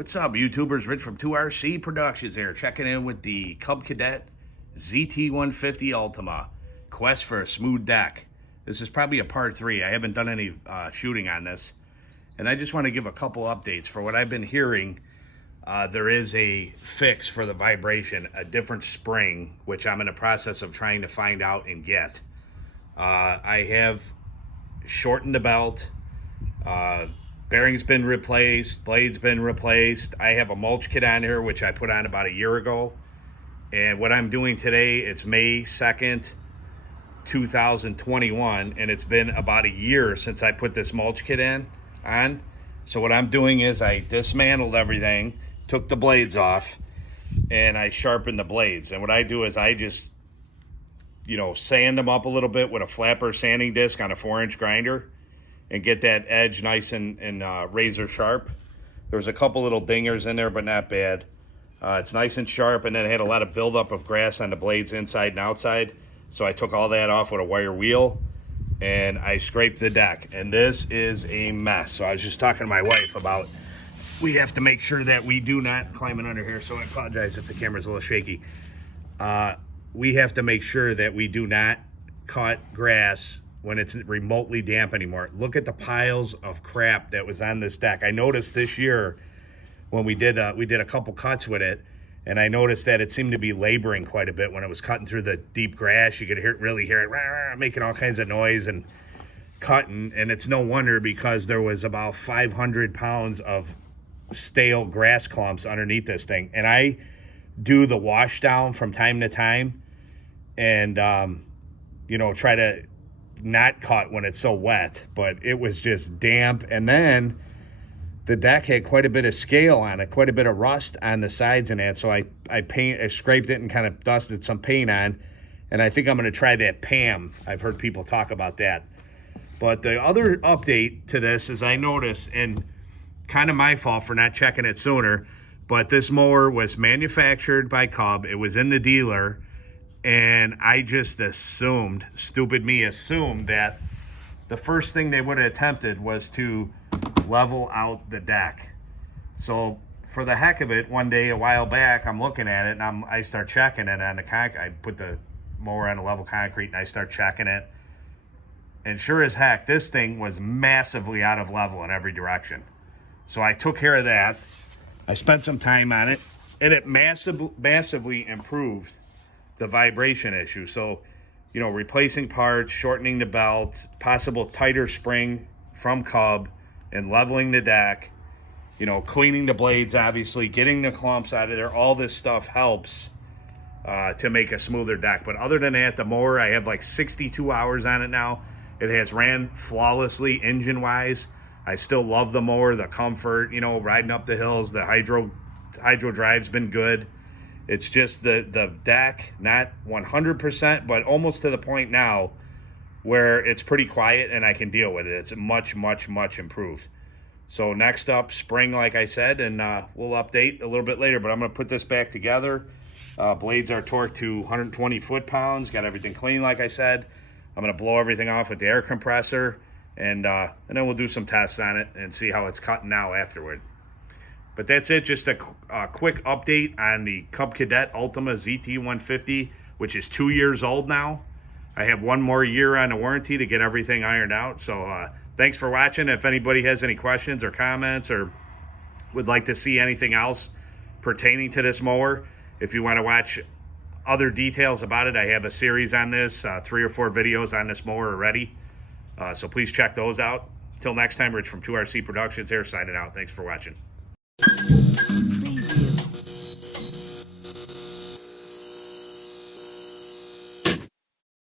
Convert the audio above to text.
What's up, YouTubers? Rich from 2RC Productions here, checking in with the Cub Cadet ZT1 Ultima Quest for a Smooth Deck. This is probably a part 3. I haven't done any shooting on this, and I just want to give a couple updates. For what I've been hearing, there is a fix for the vibration, a different spring, which I'm in the process of trying to find out and get. I have shortened the belt. Bearing's been replaced, blade's been replaced. I have a mulch kit on here, which I put on about a year ago. And what I'm doing today, it's May 2nd, 2021, and it's been about a year since I put this mulch kit on. So what I'm doing is I dismantled everything, took the blades off, and I sharpened the blades. And what I do is I just, sand them up a little bit with a flapper sanding disc on a 4-inch grinder, and get that edge nice and razor sharp. There's a couple little dingers in there, but not bad. It's nice and sharp, and then it had a lot of buildup of grass on the blades inside and outside. So I took all that off with a wire wheel, and I scraped the deck. And this is a mess. So I was just talking to my wife about, we have to make sure that we do not, climbing under here, so I apologize if the camera's a little shaky. We have to make sure that we do not cut grass when it's remotely damp anymore. Look at the piles of crap that was on this deck. I noticed this year when we did a couple cuts with it, and I noticed that it seemed to be laboring quite a bit when it was cutting through the deep grass. You could really hear it rah, rah, making all kinds of noise and cutting, and it's no wonder because there was about 500 pounds of stale grass clumps underneath this thing. And I do the wash down from time to time, and try to not cut when it's so wet, but it was just damp. And then the deck had quite a bit of scale on it, quite a bit of rust on the sides and that. So I scraped it and kind of dusted some paint on, and I think I'm going to try that PAM. I've heard people talk about that. But the other update to this is I noticed, and kind of my fault for not checking it sooner, but this mower was manufactured by Cub. It was in the dealer, and I just assumed, stupid me, assumed that the first thing they would have attempted was to level out the deck. So for the heck of it, one day a while back, I'm looking at it, and I start checking it on the concrete. I put the mower on the level concrete, and I start checking it. And sure as heck, this thing was massively out of level in every direction. So I took care of that. I spent some time on it, and it massively improved the vibration issue. So, replacing parts, shortening the belt, possible tighter spring from Cub, and leveling the deck, cleaning the blades, obviously, getting the clumps out of there. All this stuff helps to make a smoother deck. But other than that, the mower, I have like 62 hours on it now. It has ran flawlessly engine-wise. I still love the mower, the comfort, riding up the hills. The hydro drive's been good. It's just the deck, not 100%, but almost to the point now where it's pretty quiet and I can deal with it. It's much, much, much improved. So next up, spring, like I said, and we'll update a little bit later, but I'm going to put this back together. Blades are torqued to 120 foot-pounds, got everything clean, like I said. I'm going to blow everything off with the air compressor, and then we'll do some tests on it and see how it's cutting now afterward. But that's it, just a quick update on the Cub Cadet Ultima ZT1, which is 2 years old now. I have 1 more year on the warranty to get everything ironed out. So thanks for watching. If anybody has any questions or comments or would like to see anything else pertaining to this mower, if you want to watch other details about it, I have a series on this, 3 or 4 videos on this mower already. So please check those out. Till next time, Rich from 2RC Productions here, signing out. Thanks for watching.